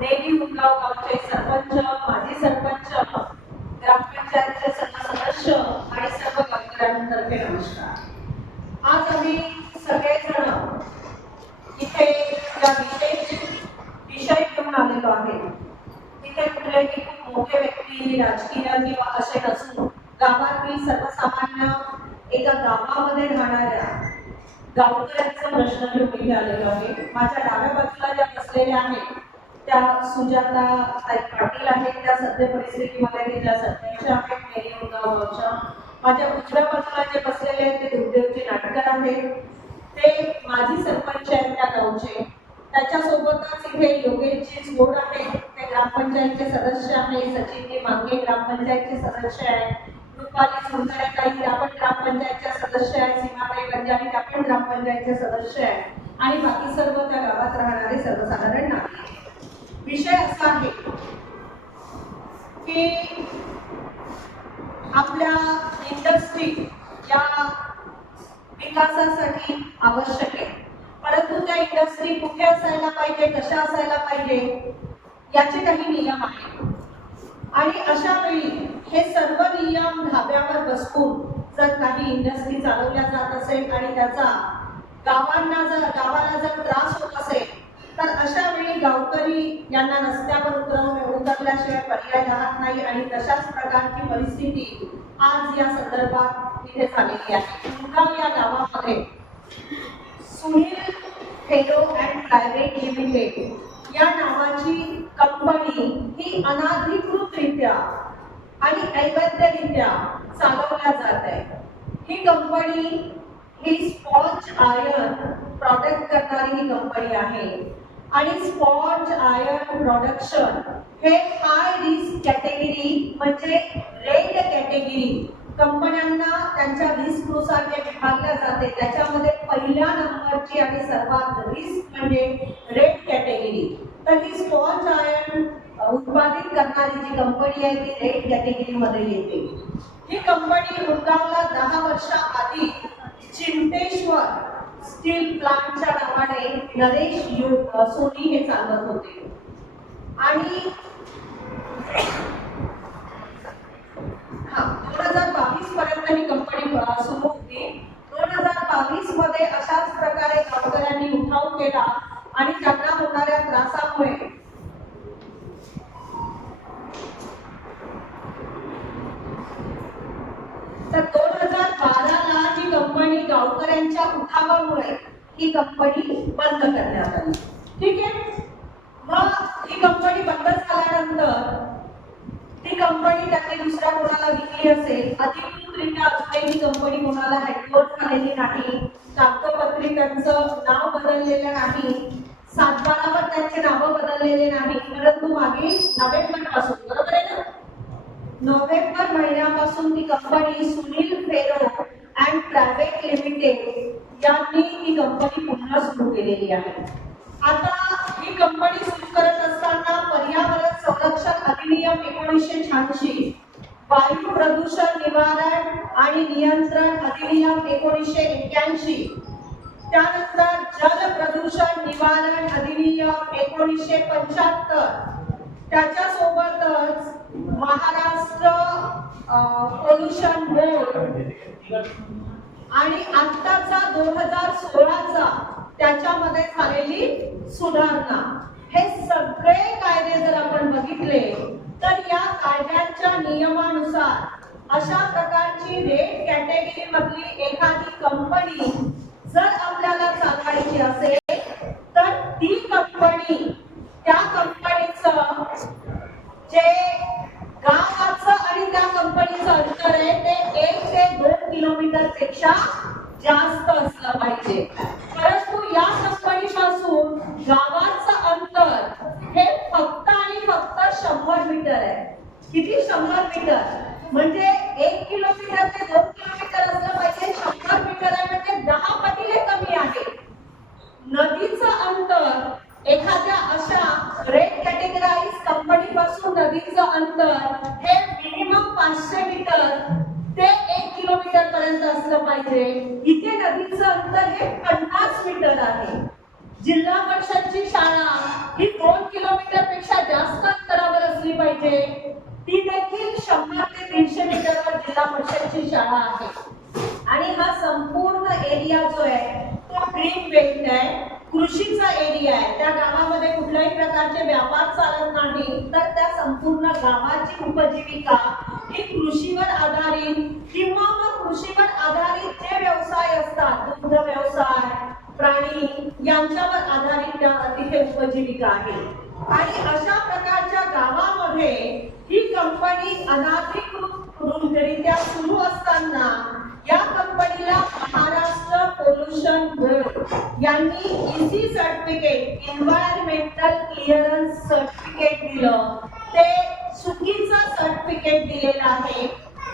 नेली मुंगाव गावचे सरपंच, माजी सरपंच, ग्रामपंचायतचे सदस्य आणि सर्व गावकऱ्यांतर्फे नमस्कार। आज आम्ही सगळेजण इथे या विशेष विषय घेऊन आलेलो आहे। इथे कुठलेही खूप मोठे व्यक्ती, राजकीय किंवा असे नसून गावातील सर्वसामान्य एका गावामध्ये राहणाऱ्या गावकऱ्यांचा प्रश्न घेऊन इथे आलेलो आहे। माझ्या डाव्या बाजूला ज्या बसलेल्या आहेत त्या सुजाता ताई पाटील आहेत, त्या सध्या परिस्थितीमध्ये ज्या सरपंच आहेत नेली मुंगाव गावच्या। माझ्या उजव्या बाजूला जे बसलेले आहेत ते दुर्दैवचे नाटकर आहेत, ते माजी सरपंच आहेत त्या गावचे। त्याच्यासोबतच इथे योगेशजी जोड आहेत, ते ग्रामपंचायतचे सदस्य आहेत, सचिनजी मांगे ग्रामपंचायतचे सदस्य आहेत, रुपाली सुंदरे ताई आपण ग्रामपंचायतच्या सदस्य आहेत, सीमाबाई बंजारी आपण ग्रामपंचायतचे सदस्य आहेत आणि बाकी सर्व त्या गावात राहणारे सर्वसाधारण नागरिक। विषय असा आहे की आपल्या इंडस्ट्री या विकासासाठी आवश्यक आहे, परंतु त्या इंडस्ट्री कुठे असायला पाहिजे, कशा असायला पाहिजे याचे काही नियम आहेत आणि अशा वेळी हे सर्व नियम धाब्यावर बसवून जर काही इंडस्ट्री चालवल्या जात असेल आणि त्याचा गावाला जर त्रास होत असेल तर अशा वेळी गावकरी यांना रस्त्यावर उतरल्याशिवाय पर्याय राहत नाही आणि तशाच प्रकारची परिस्थिती आज या संदर्भात इथे झालेली आहे। मुंगाव या गावामध्ये Sunil Ferro and private limited या नावाची कंपनी ही अनाधिकृतरित्या आणि अवैधरित्या चालवल्या जात आहे। ही कंपनी ही स्पॉन्ज आयर्न प्रोडक्ट करणारी ही कंपनी आहे आणि स्पॉन्ज आयर्न प्रोडक्शन हे हाय रिस्क कॅटेगरी म्हणजे रेड कॅटेगरी कंपन्यांना त्यांच्या रिस्कनुसार जे विभागल्या जाते त्याच्यामध्ये पहिल्या नंबरची आणि सर्वात रिस्क म्हणजे रेड कॅटेगरी। तर ही स्पॉन्ज आयर्न उत्पादित करणारी जी कंपनी आहे ती रेड कॅटेगरी मध्ये येते। ही कंपनी मुंगावला 10 वर्षाआधी चिंतेश्वर स्टील प्लांटच्या नावाने नरेश सोनी हे चालवत होते आणि 2022 पर्यंत ही कंपनी सुरू होती। 2022 मध्ये अशाच प्रकारे गावकऱ्यांनी उठाव केला आणि त्यांना होणाऱ्या त्रासामुळे तर 2012ला ही कंपनी गावकऱ्यांच्या उठावामुळे ही कंपनी बंद करण्यात आली। ठीक आहे, मग ही कंपनी बंद झाल्यानंतर ती कंपनी त्यांनी दुसऱ्या कोणाला विकली असेल, अधिकृतरित्या अजूनही ही कंपनी कोणाला हँडओव्हर झालेली नाही, कागदपत्री त्यांचं नाव बदललेलं नाही, सातबारावर त्यांचे नाव बदललेले नाही, परंतु मागे नोव्हेंबर पासून, बरोबर आहे ना, नोव्हेंबर महिन्यापासून ती company Sunil Ferro and private limited यांनी ही कंपनी पुन्हा सुरू केलेली आहे। आता ही कंपनी सुरू करत असताना पर्यावरण संरक्षण अधिनियम 1986, वायू प्रदूषण निवारण आणि नियंत्रण अधिनियम 1981, त्यानंतर जल प्रदूषण निवारण अधिनियम 1975, त्याच्यासोबतच महाराष्ट्र पोल्युशन बोर्ड आणि आत्ताचा 2016चा त्याच्यामध्ये झालेली सुधारणा, हे सगळे कायदे जर आपण बघितले तर या कायद्यांच्या नियमानुसार अशा प्रकारची रेड कॅटेगरी मधली एखादी कंपनी जर आपल्याला चालवायची असेल तर ती कंपनी, त्या कंपनीचं जे गावाचं आणि त्या कंपनीचं अंतर आहे ते 1 ते 2 किलोमीटर पेक्षा जास्त असलं पाहिजे, परंतु या कंपनीपासून गावाचं अंतर हे फक्त आणि फक्त 100 मीटर आहे। किती? 100 मीटर, म्हणजे 1 किलोमीटर ते 2 किलोमीटर असलं पाहिजे, 100 मीटर आहे म्हणजे 10 पटीने कमी आहे। नदीचं अंतर एखाद्या अशा रेड कॅटेगराइज कंपनी पासून नदीचं अंतर हे मिनिमम 500 मीटर ते 1 किलोमीटर पर्यंत असलं पाहिजे। इथे नदीचं अंतर हे 50 मीटर आहे। जिल्हा परिषदची शाळा ही 2 किलोमीटर पेक्षा पाहिजे, ती देखील 100 ते 150 मीटरवर जिल्हा परिषदची शाळा आहे. आणि हा संपूर्ण एरिया जो आहे तो ग्रीन बेल्ट आहे, कृषीचा एरिया आहे. त्या गावामध्ये कुठल्याही प्रकारचे व्यापार चालत नाही, तर त्या संपूर्ण गावाची उपजीविका ही कृषीवर आधारित किंवा मग कृषीवर आधारित जे व्यवसाय असतात, दुग्ध व्यवसाय, प्राणी यांच्यावर आधारित तिथे उपजीविका आहे. आणि अशा प्रकारच्या गावामध्ये ही कंपनी अनाधिकृतरित्या सुरू असताना या कंपनीला महाराष्ट्र पोल्युशन बोर्ड यांनी इसी सर्टिफिकेट, एन्व्हायरमेंटल क्लिअरन्स सर्टिफिकेट दिलं. ते चुकीचं सर्टिफिकेट दिलेलं आहे.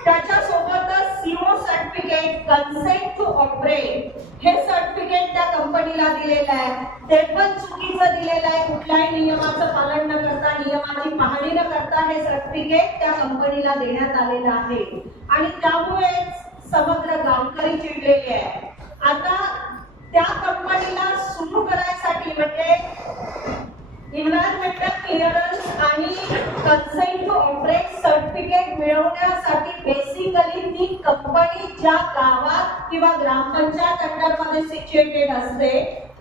त्याच्यासोबतच CO certificate, consent to operate हे सर्टिफिकेट त्या कंपनीला दिलेलं आहे, ते पण चुकीचं दिलेलं आहे. कुठल्याही नियमाचं पालन न करता, नियमाची पाहणी न करता हे सर्टिफिकेट त्या कंपनीला देण्यात आलेलं आहे. आणि त्यामुळे समग्र गावकरी चिडलेले आहे. आता त्या कंपनीला सुरू करायसाठी म्हणजे एन्व्हायरमेंटल क्लिअरन्स आणि कन्सेंट टू ऑपरेट सर्टिफिकेट मिळवण्यासाठी बेसिकली ती कंपनी ज्या गावात किंवा ग्रामपंचायत अंडरमध्ये सिच्युएटेड असते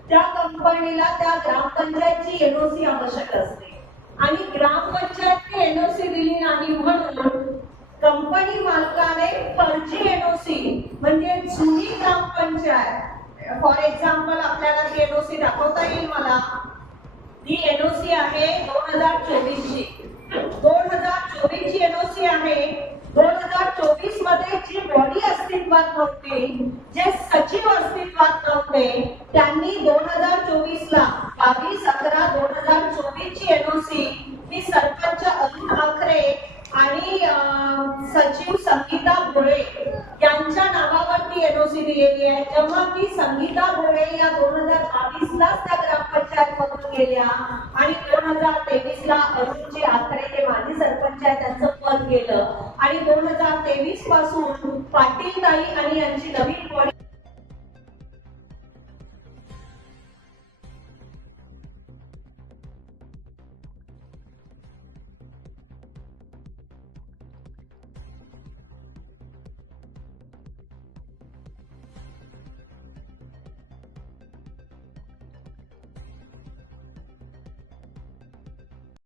त्या कंपनीला त्या ग्रामपंचायतची एनओसी आवश्यक असते. आणि ग्रामपंचायतने एनओसी दिली नाही म्हणून कंपनी मालकाने फर्जी एनओसी म्हणजे जुनी ग्रामपंचायत, फॉर एक्झाम्पल आपल्याला ती एनओसी दाखवता येईल मला. ही एनओसी आहे 2024 ची. 2024 ची एनओसी आहे. 2024 मध्ये जी बॉडी अस्तित्वात नव्हती, जे सचिव अस्तित्वात नव्हते, त्यांनी 2024 ला 22/11/2024 ची एनओसी ही सरपंच अरुण आखरे आणि सचिव संगीता भोळे यांच्या नावावरती एनओसी दिलेली आहे. जेव्हा की संगीता भोळे या 2022 ला त्या ग्रामपंचायत मधून गेल्या आणि 2023 ला अरुणजी आखरे ते माजी सरपंच आहे त्यांचं पद गेलं. आणि 2023 पासून पाटील ताई आणि यांची नवी